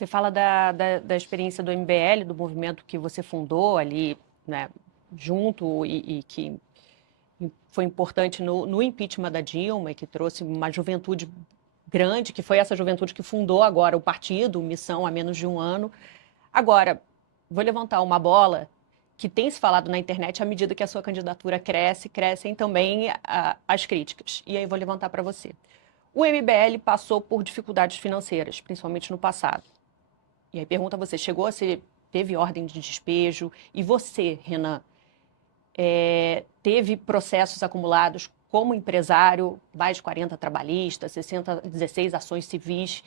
Você fala da experiência do MBL, do movimento que você fundou ali, né, junto e que foi importante no impeachment da Dilma e que trouxe uma juventude grande, que foi essa juventude que fundou agora o partido, Missão, há menos de um ano. Agora, vou levantar uma bola que tem se falado na internet à medida que a sua candidatura cresce, crescem também as críticas. E aí vou levantar para você. O MBL passou por dificuldades financeiras, principalmente no passado. E aí pergunta a você, teve ordem de despejo? E você, Renan, teve processos acumulados como empresário, mais de 40 trabalhistas, 16 ações civis.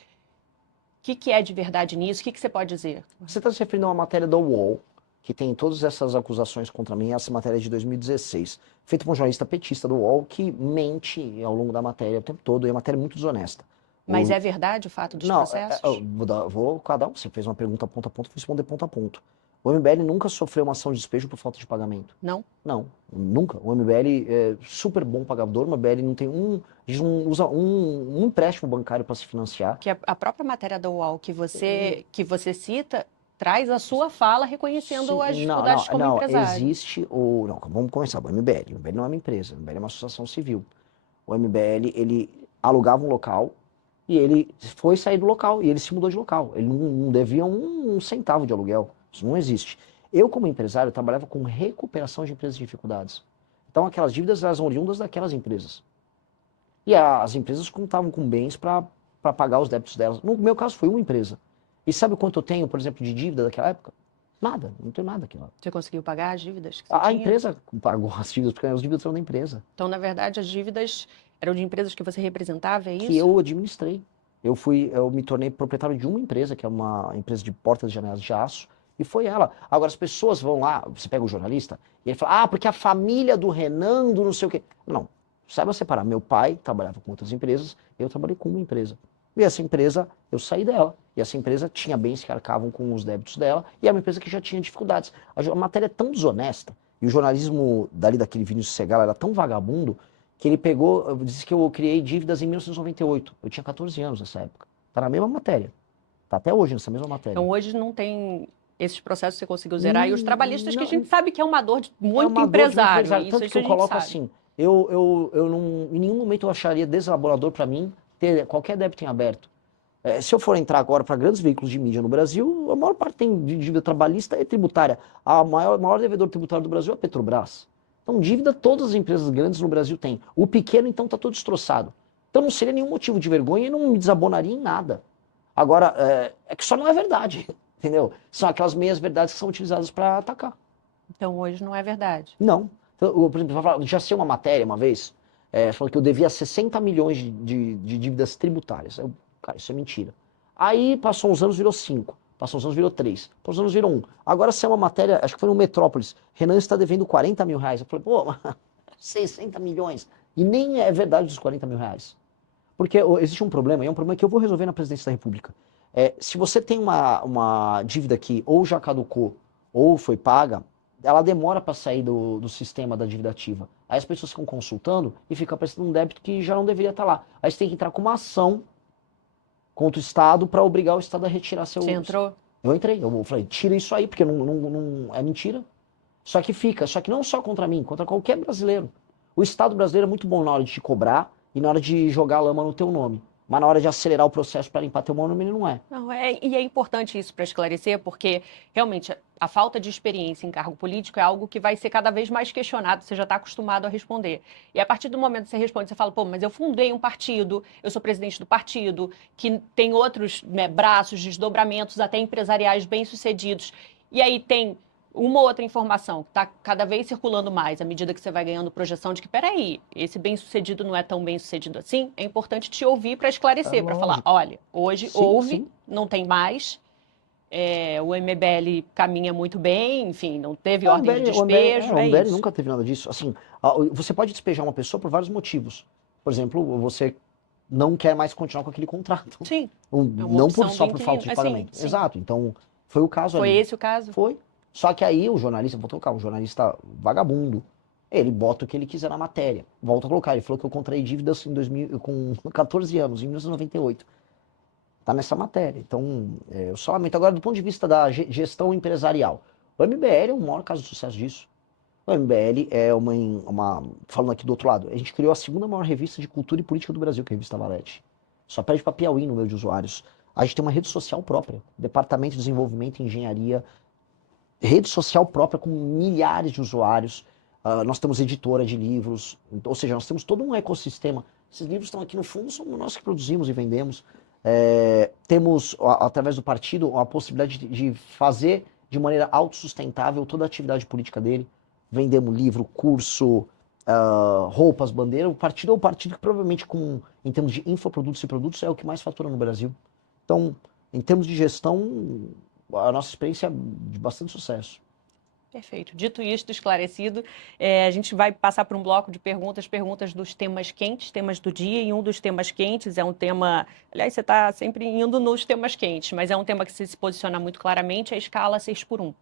O que é de verdade nisso? O que você pode dizer? Você está se referindo a uma matéria do UOL, que tem todas essas acusações contra mim, essa matéria é de 2016, feita por um jornalista petista do UOL que mente ao longo da matéria o tempo todo, e é uma matéria muito desonesta. Mas é verdade o fato dos processos? Vou cada um. Você fez uma pergunta ponto a ponto, vou responder ponto a ponto. O MBL nunca sofreu uma ação de despejo por falta de pagamento. Não? Não, nunca. O MBL é super bom pagador, o MBL não tem a gente não usa um empréstimo bancário para se financiar. Que a própria matéria da UOL que você cita traz a sua fala reconhecendo as dificuldades como empresário. Existe o... Não, vamos começar. O MBL não é uma empresa, o MBL é uma associação civil. O MBL, ele alugava um local, e ele foi sair do local, e ele se mudou de local. Ele não devia um centavo de aluguel. Isso não existe. Eu, como empresário, trabalhava com recuperação de empresas em dificuldades. Então, aquelas dívidas eram oriundas daquelas empresas. E as empresas contavam com bens para pagar os débitos delas. No meu caso, foi uma empresa. E sabe quanto eu tenho, por exemplo, de dívida daquela época? Nada, não tenho nada aqui. Você conseguiu pagar as dívidas que você A tinha? empresa pagou as dívidas, porque as dívidas eram da empresa. Então, na verdade, as dívidas eram de empresas que você representava, é isso? Que eu administrei. Eu me tornei proprietário de uma empresa, que é uma empresa de portas e janelas de aço, e foi ela. Agora, as pessoas vão lá, você pega o jornalista, e ele fala, porque a família do Renan, do não sei o quê. Não, saiba separar. Meu pai trabalhava com outras empresas, eu trabalhei com uma empresa. E essa empresa, eu saí dela. E essa empresa tinha bens que arcavam com os débitos dela, e é uma empresa que já tinha dificuldades. A matéria é tão desonesta, e o jornalismo daquele Vinícius Segal era tão vagabundo, que ele pegou, disse que eu criei dívidas em 1998. Eu tinha 14 anos nessa época. Tá na mesma matéria. Tá até hoje nessa mesma matéria. Então hoje não tem esses processos que você conseguiu zerar. E os trabalhistas, que a gente sabe que é uma dor de muito empresário. Tanto que eu coloco assim, eu não, em nenhum momento eu acharia deselaborador para mim ter qualquer débito em aberto. Se eu for entrar agora para grandes veículos de mídia no Brasil, a maior parte tem de dívida trabalhista e tributária. O maior devedor tributário do Brasil é a Petrobras. Então, dívida todas as empresas grandes no Brasil têm. O pequeno, então, está todo destroçado. Então, não seria nenhum motivo de vergonha e não me desabonaria em nada. Agora, é que só não é verdade, entendeu? São aquelas meias verdades que são utilizadas para atacar. Então, hoje não é verdade? Não. Então, por exemplo, já sei uma matéria uma vez, falou que eu devia 60 milhões de dívidas tributárias. Cara, isso é mentira. Aí, passou uns anos, virou 5. Passou uns anos, virou 3. Passou uns anos, virou 1. Agora, se é uma matéria, acho que foi no Metrópolis, Renan está devendo 40 mil reais. Eu falei, pô, 60 milhões. E nem é verdade dos 40 mil reais. Porque existe um problema, e é um problema que eu vou resolver na presidência da República. Se você tem uma dívida que ou já caducou, ou foi paga, ela demora para sair do sistema da dívida ativa. Aí as pessoas ficam consultando e fica aparecendo um débito que já não deveria estar lá. Aí você tem que entrar com uma ação contra o Estado para obrigar o Estado a retirar seu... Você entrou? Eu entrei, eu falei, tira isso aí, porque não é mentira. Só que não só contra mim, contra qualquer brasileiro. O Estado brasileiro é muito bom na hora de te cobrar e na hora de jogar lama no teu nome. Mas na hora de acelerar o processo para limpar teu nome, ele não é. Não, e é importante isso para esclarecer, porque realmente a falta de experiência em cargo político é algo que vai ser cada vez mais questionado, você já está acostumado a responder. E a partir do momento que você responde, você fala, pô, mas eu fundei um partido, eu sou presidente do partido, que tem outros braços, desdobramentos, até empresariais bem-sucedidos. E aí tem uma outra informação que está cada vez circulando mais, à medida que você vai ganhando projeção de que, peraí, esse bem-sucedido não é tão bem-sucedido assim, é importante te ouvir para esclarecer, para falar, olha, hoje houve, não tem mais, o MBL caminha muito bem, enfim, não teve ordem de despejo, o MBL nunca teve nada disso. Assim, você pode despejar uma pessoa por vários motivos. Por exemplo, você não quer mais continuar com aquele contrato. Sim. Não só por falta de pagamento. Sim. Exato, então foi o caso ali. Foi esse o caso? Foi. Só que aí o jornalista, vou colocar, um jornalista vagabundo, ele bota o que ele quiser na matéria. Volta a colocar, ele falou que eu contraí dívidas com 14 anos, em 1998. Tá nessa matéria. Então, eu só lamento. Agora, do ponto de vista da gestão empresarial, o MBL é o maior caso de sucesso disso. O MBL é falando aqui do outro lado, a gente criou a segunda maior revista de cultura e política do Brasil, que é a Revista Valete. Só perde para Piauí no meio de usuários. A gente tem uma rede social própria, Departamento de Desenvolvimento e Engenharia, rede social própria com milhares de usuários. Nós temos editora de livros, ou seja, nós temos todo um ecossistema. Esses livros estão aqui no fundo, somos nós que produzimos e vendemos. Temos, através do partido, a possibilidade de fazer de maneira autossustentável toda a atividade política dele. Vendemos livro, curso, roupas, bandeira. O partido é o partido que provavelmente, em termos de infoprodutos e produtos, é o que mais fatura no Brasil. Então, em termos de gestão, a nossa experiência é de bastante sucesso. Perfeito. Dito isto, esclarecido, a gente vai passar por um bloco de perguntas dos temas quentes, temas do dia, e um dos temas quentes é um tema, aliás, você está sempre indo nos temas quentes, mas é um tema que se posiciona muito claramente, é a escala 6x1.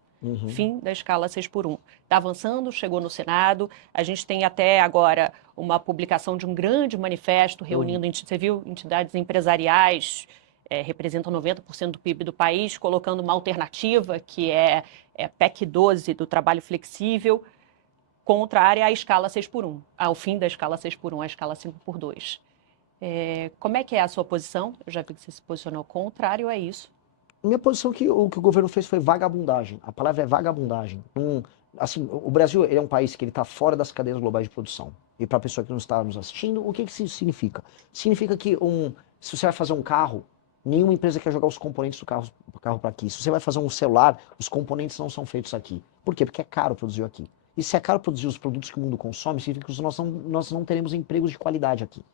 Fim da escala 6x1. Está avançando, chegou no Senado, a gente tem até agora uma publicação de um grande manifesto reunindo, você viu, entidades empresariais, representam 90% do PIB do país, colocando uma alternativa que é PEC 12 do trabalho flexível, contrária à escala 6x1, ao fim da escala 6x1, à escala 5x2. Como é que é a sua posição? Eu já vi que você se posicionou contrário a isso. Minha posição é que o que o governo fez foi vagabundagem. A palavra é vagabundagem. Assim, o Brasil ele é um país que está fora das cadeias globais de produção. E para a pessoa que não está nos assistindo, o que isso significa? Significa que se você vai fazer um carro, nenhuma empresa quer jogar os componentes do carro para aqui. Se você vai fazer um celular, os componentes não são feitos aqui. Por quê? Porque é caro produzir aqui. E se é caro produzir os produtos que o mundo consome, significa que nós não teremos empregos de qualidade aqui.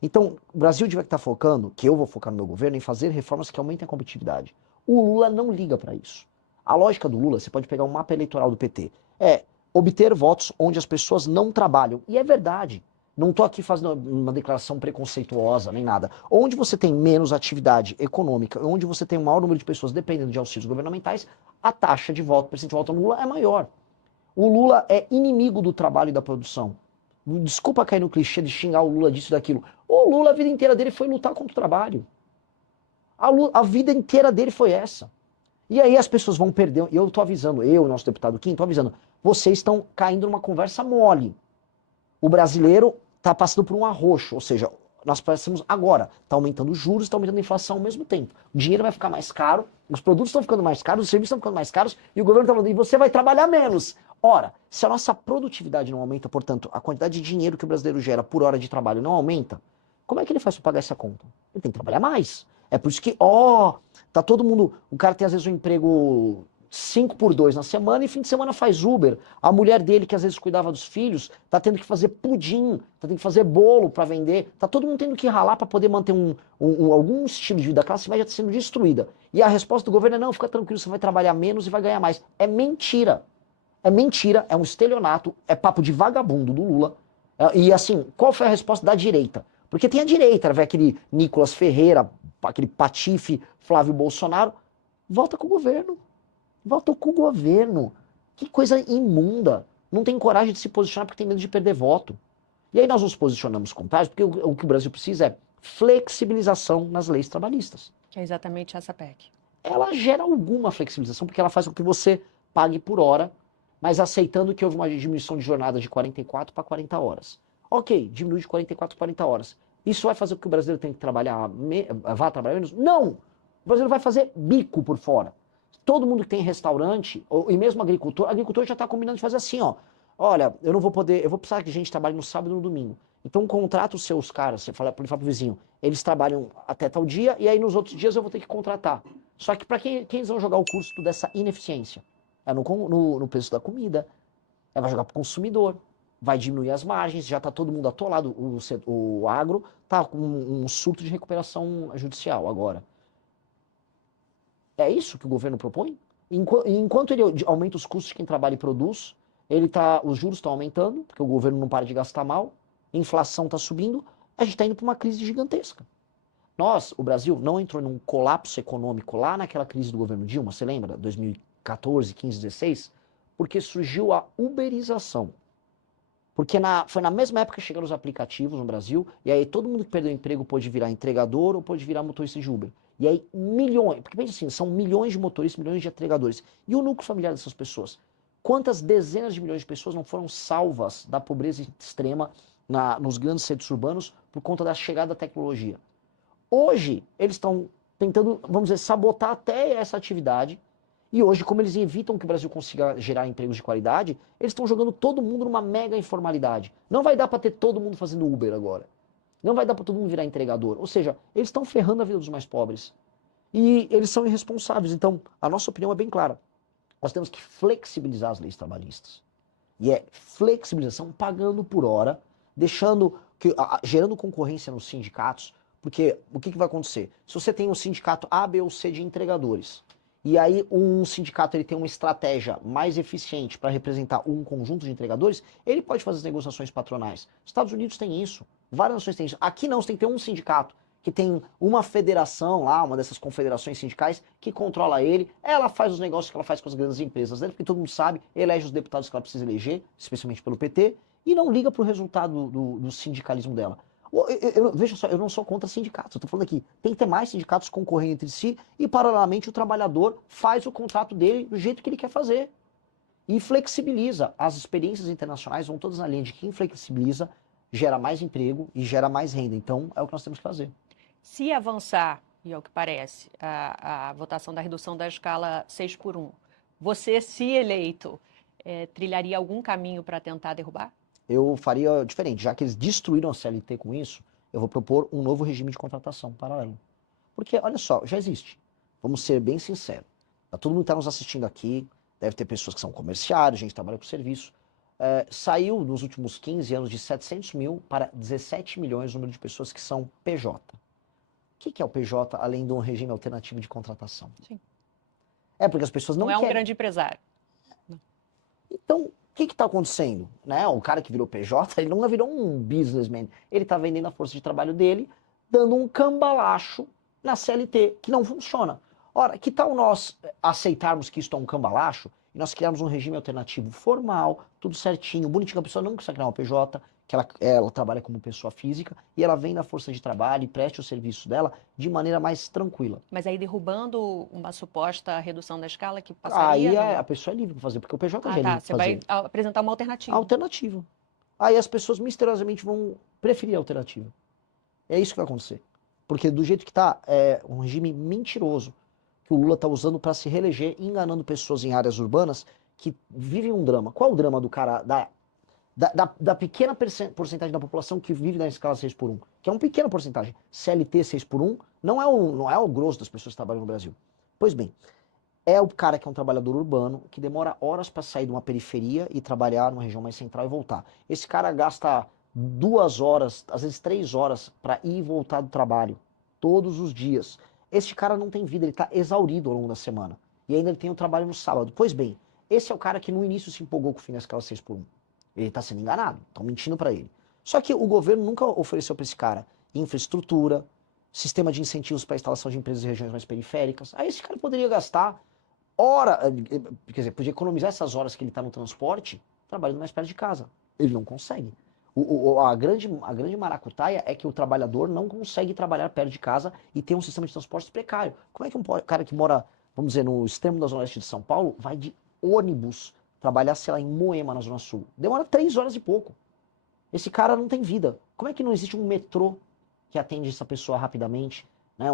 Então, o Brasil devia estar focando, que eu vou focar no meu governo, em fazer reformas que aumentem a competitividade. O Lula não liga para isso. A lógica do Lula, você pode pegar um mapa eleitoral do PT, é obter votos onde as pessoas não trabalham. E é verdade. Não estou aqui fazendo uma declaração preconceituosa, nem nada. Onde você tem menos atividade econômica, onde você tem um maior número de pessoas dependendo de auxílios governamentais, a taxa de voto, o percentual de voto no Lula é maior. O Lula é inimigo do trabalho e da produção. Desculpa cair no clichê de xingar o Lula disso e daquilo. O Lula, a vida inteira dele foi lutar contra o trabalho. A vida inteira dele foi essa. E aí as pessoas vão perder. E eu estou avisando, nosso deputado Kim, estou avisando. Vocês estão caindo numa conversa mole. O brasileiro está passando por um arroxo, ou seja, nós passamos agora, está aumentando os juros, está aumentando a inflação ao mesmo tempo. O dinheiro vai ficar mais caro, os produtos estão ficando mais caros, os serviços estão ficando mais caros, e o governo está falando, e você vai trabalhar menos. Ora, se a nossa produtividade não aumenta, portanto, a quantidade de dinheiro que o brasileiro gera por hora de trabalho não aumenta, como é que ele faz para pagar essa conta? Ele tem que trabalhar mais. É por isso que, tá todo mundo, o cara tem às vezes um emprego 5x2 na semana e fim de semana faz Uber. A mulher dele, que às vezes cuidava dos filhos, tá tendo que fazer pudim, tá tendo que fazer bolo para vender. Tá todo mundo tendo que ralar para poder manter algum estilo de vida. A classe média tá sendo destruída. E a resposta do governo é, não, fica tranquilo, você vai trabalhar menos e vai ganhar mais. É mentira. É mentira, é um estelionato, é papo de vagabundo do Lula. E assim, qual foi a resposta da direita? Porque tem a direita, vai aquele Nicolas Ferreira, aquele patife Flávio Bolsonaro, volta com o governo. Volta com o governo. Que coisa imunda. Não tem coragem de se posicionar porque tem medo de perder voto. E aí nós nos posicionamos contrários porque o que o Brasil precisa é flexibilização nas leis trabalhistas. É exatamente essa PEC. Ela gera alguma flexibilização porque ela faz com que você pague por hora, mas aceitando que houve uma diminuição de jornada de 44 para 40 horas. Ok, diminui de 44 para 40 horas. Isso vai fazer com que o brasileiro tenha que trabalhar, vá trabalhar menos? Não! O brasileiro vai fazer bico por fora. Todo mundo que tem restaurante, e mesmo agricultor já está combinando de fazer assim, ó. Olha, eu não vou poder, eu vou precisar que a gente trabalhe no sábado e no domingo. Então contrata os seus caras, você fala pro vizinho, eles trabalham até tal dia e aí nos outros dias eu vou ter que contratar. Só que para quem eles vão jogar o custo dessa ineficiência? É no preço da comida, vai jogar para o consumidor, vai diminuir as margens, já está todo mundo atolado, o agro está com um surto de recuperação judicial agora. É isso que o governo propõe? Enquanto ele aumenta os custos de quem trabalha e produz, os juros estão aumentando, porque o governo não para de gastar mal, a inflação está subindo, a gente está indo para uma crise gigantesca. O Brasil, não entrou num colapso econômico lá naquela crise do governo Dilma, você lembra? 2014, 15, 16? Porque surgiu a uberização. Porque foi na mesma época que chegaram os aplicativos no Brasil, e aí todo mundo que perdeu o emprego pôde virar entregador ou pôde virar motorista de Uber. E aí, milhões, porque pensa assim, são milhões de motoristas, milhões de entregadores. E o núcleo familiar dessas pessoas? Quantas dezenas de milhões de pessoas não foram salvas da pobreza extrema nos grandes centros urbanos por conta da chegada da tecnologia? Hoje, eles estão tentando, vamos dizer, sabotar até essa atividade. E hoje, como eles evitam que o Brasil consiga gerar empregos de qualidade, eles estão jogando todo mundo numa mega informalidade. Não vai dar para ter todo mundo fazendo Uber agora. Não vai dar para todo mundo virar entregador. Ou seja, eles estão ferrando a vida dos mais pobres. E eles são irresponsáveis. Então, a nossa opinião é bem clara. Nós temos que flexibilizar as leis trabalhistas. E é flexibilização pagando por hora, gerando concorrência nos sindicatos, porque o que vai acontecer? Se você tem um sindicato A, B ou C de entregadores, e aí um sindicato ele tem uma estratégia mais eficiente para representar um conjunto de entregadores, ele pode fazer as negociações patronais. Estados Unidos tem isso, várias nações têm isso. Aqui não, você tem que ter um sindicato que tem uma federação lá, uma dessas confederações sindicais, que controla ele, ela faz os negócios que ela faz com as grandes empresas dela, porque todo mundo sabe, elege os deputados que ela precisa eleger, especialmente pelo PT, e não liga para o resultado do sindicalismo dela. Veja só, eu não sou contra sindicatos, eu estou falando aqui, tem que ter mais sindicatos concorrendo entre si, e paralelamente o trabalhador faz o contrato dele do jeito que ele quer fazer. E flexibiliza. As experiências internacionais vão todas na linha de quem flexibiliza, gera mais emprego e gera mais renda. Então, é o que nós temos que fazer. Se avançar, e é o que parece, a votação da redução da escala 6x1, você, se eleito, trilharia algum caminho para tentar derrubar? Eu faria diferente. Já que eles destruíram a CLT com isso, eu vou propor um novo regime de contratação paralelo. Porque, olha só, já existe. Vamos ser bem sinceros. Todo mundo está nos assistindo aqui, deve ter pessoas que são comerciários, gente que trabalha com serviço. Saiu nos últimos 15 anos de 700 mil para 17 milhões o número de pessoas que são PJ. O que é o PJ, além de um regime alternativo de contratação? Sim. Porque as pessoas não é um querem. grande empresário. Então, o que está acontecendo? Né? O cara que virou PJ, ele não virou um businessman. Ele está vendendo a força de trabalho dele, dando um cambalacho na CLT, que não funciona. Ora, que tal nós aceitarmos que isso é um cambalacho e nós criarmos um regime alternativo formal, tudo certinho, bonitinho, a pessoa não precisa criar uma PJ, que ela trabalha como pessoa física e ela vem na força de trabalho e preste o serviço dela de maneira mais tranquila. Mas aí derrubando uma suposta redução da escala que passaria... Aí a pessoa é livre para fazer, porque o PJ já é livre para fazer. Você vai apresentar uma alternativa. Alternativa. Aí as pessoas misteriosamente vão preferir a alternativa. É isso que vai acontecer. Porque do jeito que está, é um regime mentiroso que o Lula está usando para se reeleger, enganando pessoas em áreas urbanas que vivem um drama. Qual é o drama do cara da pequena porcentagem da população que vive na escala 6x1, que é uma pequena porcentagem. CLT 6x1 não é o grosso das pessoas que trabalham no Brasil. Pois bem, é o cara que é um trabalhador urbano, que demora horas para sair de uma periferia e trabalhar numa região mais central e voltar. Esse cara gasta 2 horas, às vezes 3 horas, para ir e voltar do trabalho, todos os dias. Este cara não tem vida, ele está exaurido ao longo da semana. E ainda ele tem o trabalho no sábado. Pois bem, esse é o cara que no início se empolgou com o fim da escala 6x1. Ele está sendo enganado, estão mentindo para ele. Só que o governo nunca ofereceu para esse cara infraestrutura, sistema de incentivos para a instalação de empresas em regiões mais periféricas. Aí esse cara poderia gastar quer dizer, podia economizar essas horas que ele está no transporte trabalhando mais perto de casa. Ele não consegue. A grande maracutaia é que o trabalhador não consegue trabalhar perto de casa e ter um sistema de transporte precário. Como é que um cara que mora, vamos dizer, no extremo da Zona Oeste de São Paulo, vai de ônibus trabalhar, sei lá, em Moema, na Zona Sul? Demora 3 horas e pouco. Esse cara não tem vida. Como é que não existe um metrô que atende essa pessoa rapidamente? Né?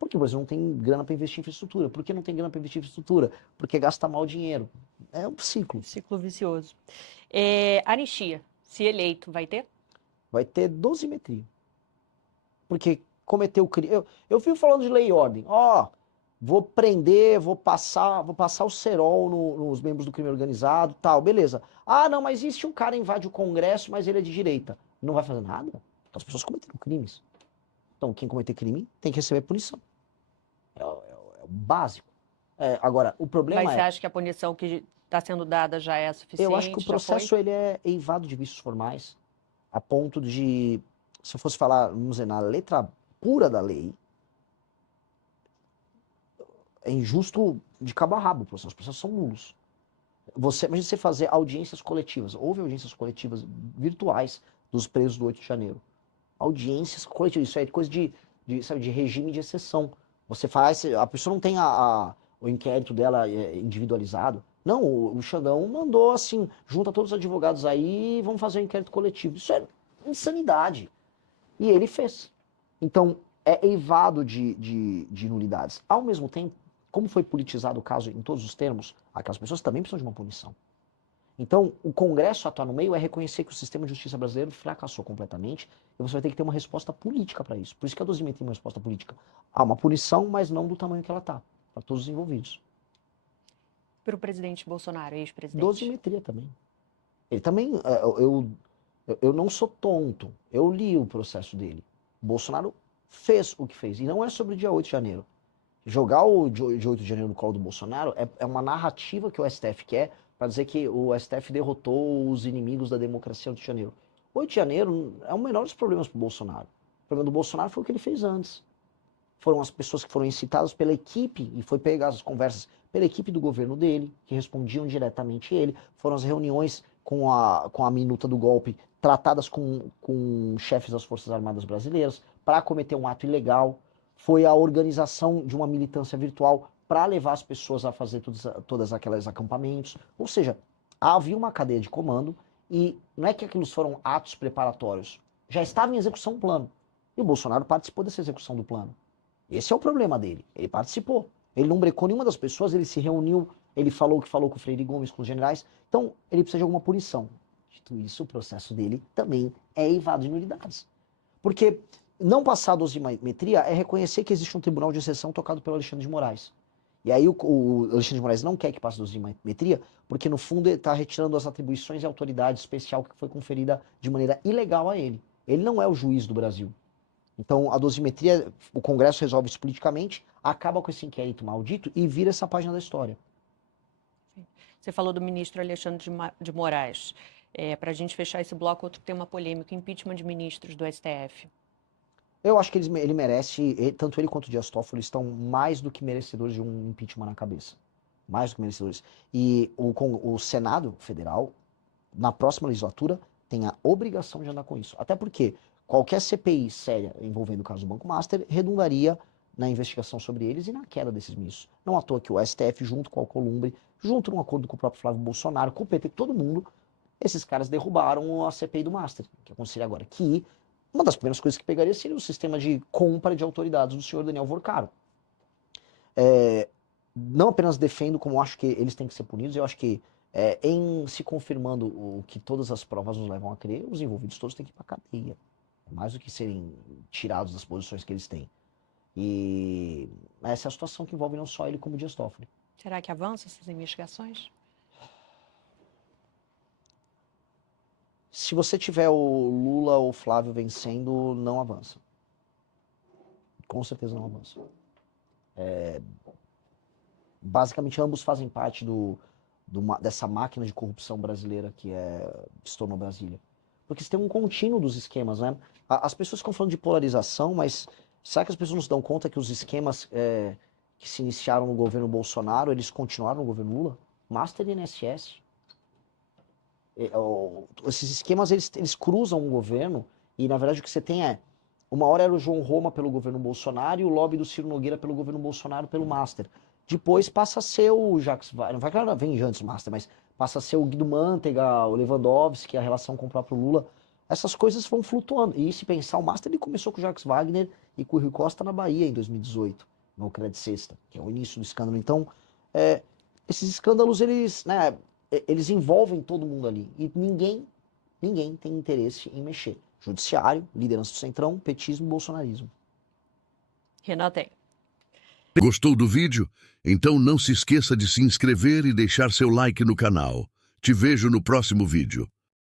Porque o Brasil não tem grana para investir em infraestrutura. Por que não tem grana para investir em infraestrutura? Porque gasta mal dinheiro. É um ciclo. Ciclo vicioso. Anistia, se eleito, vai ter? Vai ter dosimetria. Porque cometeu crime. Eu vivo falando de lei e ordem. Vou prender, vou passar o cerol nos membros do crime organizado, tal, beleza. Não, mas e se um cara invade o Congresso, mas ele é de direita? Não vai fazer nada? As pessoas cometeram crimes. Então, quem cometer crime tem que receber punição. É o básico. Agora, o problema Mas você acha que a punição que está sendo dada já é suficiente? Eu acho que o processo ele é eivado de vícios formais, a ponto de, se eu fosse falar, vamos dizer, na letra pura da lei, é injusto de cabo a rabo o processo. Os processos são nulos. Imagina você fazer audiências coletivas. Houve audiências coletivas virtuais dos presos do 8 de janeiro. Audiências coletivas. Isso é coisa de regime de exceção. Você faz, a pessoa não tem o inquérito dela individualizado. Não, o Xandão mandou assim, junta todos os advogados aí e vamos fazer um inquérito coletivo. Isso é insanidade. E ele fez. Então, é eivado de nulidades. Ao mesmo tempo, como foi politizado o caso em todos os termos, aquelas pessoas também precisam de uma punição. Então, o Congresso atuar no meio é reconhecer que o sistema de justiça brasileiro fracassou completamente e você vai ter que ter uma resposta política para isso. Por isso que a dosimetria tem uma resposta política. Há uma punição, mas não do tamanho que ela está, para todos os envolvidos. Para o presidente Bolsonaro, ex-presidente. Dosimetria também. Ele também, eu não sou tonto, eu li o processo dele. O Bolsonaro fez o que fez, e não é sobre o dia 8 de janeiro. Jogar o dia 8 de janeiro no colo do Bolsonaro é uma narrativa que o STF quer para dizer que o STF derrotou os inimigos da democracia do 8 de janeiro. 8 de janeiro é o menor dos problemas para o Bolsonaro. O problema do Bolsonaro foi o que ele fez antes. Foram as pessoas que foram incitadas pela equipe, e foi pegar as conversas pela equipe do governo dele, que respondiam diretamente a ele. Foram as reuniões com a minuta do golpe, tratadas com chefes das Forças Armadas Brasileiras, para cometer um ato ilegal. Foi a organização de uma militância virtual para levar as pessoas a fazer todas aqueles acampamentos. Ou seja, havia uma cadeia de comando e não é que aqueles foram atos preparatórios. Já estava em execução o plano. E o Bolsonaro participou dessa execução do plano. Esse é o problema dele. Ele participou. Ele não brecou nenhuma das pessoas, ele se reuniu, ele falou o que falou com o Freire Gomes, com os generais. Então, ele precisa de alguma punição. Dito isso, o processo dele também é eivado de nulidades. Porque não passar a dosimetria é reconhecer que existe um tribunal de exceção tocado pelo Alexandre de Moraes. E aí o Alexandre de Moraes não quer que passe a dosimetria, porque no fundo ele está retirando as atribuições e autoridade especial que foi conferida de maneira ilegal a ele. Ele não é o juiz do Brasil. Então a dosimetria, o Congresso resolve isso politicamente, acaba com esse inquérito maldito e vira essa página da história. Você falou do ministro Alexandre de Moraes. Para a gente fechar esse bloco, outro tema polêmico, impeachment de ministros do STF. Eu acho que ele merece, tanto ele quanto o Dias Toffoli estão mais do que merecedores de um impeachment na cabeça. Mais do que merecedores. E o Senado Federal, na próxima legislatura, tem a obrigação de andar com isso. Até porque qualquer CPI séria envolvendo o caso do Banco Master redundaria na investigação sobre eles e na queda desses ministros. Não à toa que o STF, junto com o Alcolumbre, junto num acordo com o próprio Flávio Bolsonaro, com o PT, todo mundo, esses caras derrubaram a CPI do Master, que aconselha agora, que uma das primeiras coisas que pegaria seria o sistema de compra de autoridades do senhor Daniel Vorcaro. Não apenas defendo, como acho que eles têm que ser punidos, eu acho que em se confirmando o que todas as provas nos levam a crer, os envolvidos todos têm que ir para cadeia. Mais do que serem tirados das posições que eles têm. E essa é a situação que envolve não só ele como o Dias Toffoli. Será que avança essas investigações? Se você tiver o Lula ou o Flávio vencendo, não avança. Com certeza não avança. Basicamente, ambos fazem parte dessa máquina de corrupção brasileira que se tornou Brasília. Porque você tem um contínuo dos esquemas, né? As pessoas ficam falando de polarização, mas será que as pessoas não se dão conta que os esquemas que se iniciaram no governo Bolsonaro, eles continuaram no governo Lula? Master e INSS. Esses esquemas, eles cruzam o governo e, na verdade, o que você tem uma hora era o João Roma pelo governo Bolsonaro e o lobby do Ciro Nogueira pelo governo Bolsonaro pelo Master. Depois passa a ser o Jacques Wagner, não vai claro, vem antes do Master, mas passa a ser o Guido Mantega, o Lewandowski, a relação com o próprio Lula. Essas coisas vão flutuando. E se pensar, o Master ele começou com o Jacques Wagner e com o Rui Costa na Bahia em 2018, no Credit Sexta, que é o início do escândalo. Então, esses escândalos, eles envolvem todo mundo ali. E ninguém tem interesse em mexer. Judiciário, liderança do Centrão, petismo, bolsonarismo. Renan tem. Gostou do vídeo? Então não se esqueça de se inscrever e deixar seu like no canal. Te vejo no próximo vídeo.